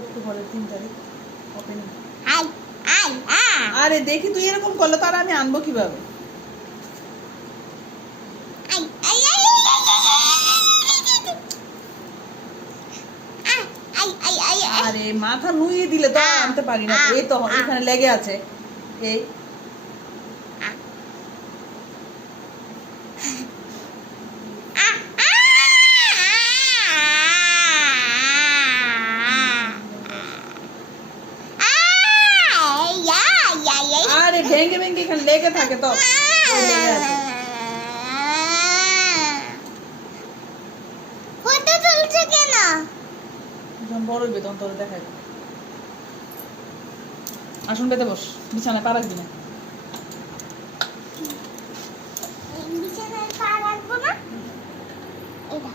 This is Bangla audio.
অক্টোবরের 3 তারিখ ওপেনিং। আরে দেখি তুই এরকম করলে তার আমি আনবো কিভাবে? আরে মাথা নুইয়ে দিলে তো আনতে পারি না। এই তো এখানে লেগে আছে। এই আরে ভেঙে ভেঙে এখানে লেগে থাকে তো ওই লেগে আছে। ফটো তুলছে কেন? যখন বড় হইবে তখন তোর দেখাই। আসন পেতে বস, বিছানায় পা রাখবি না।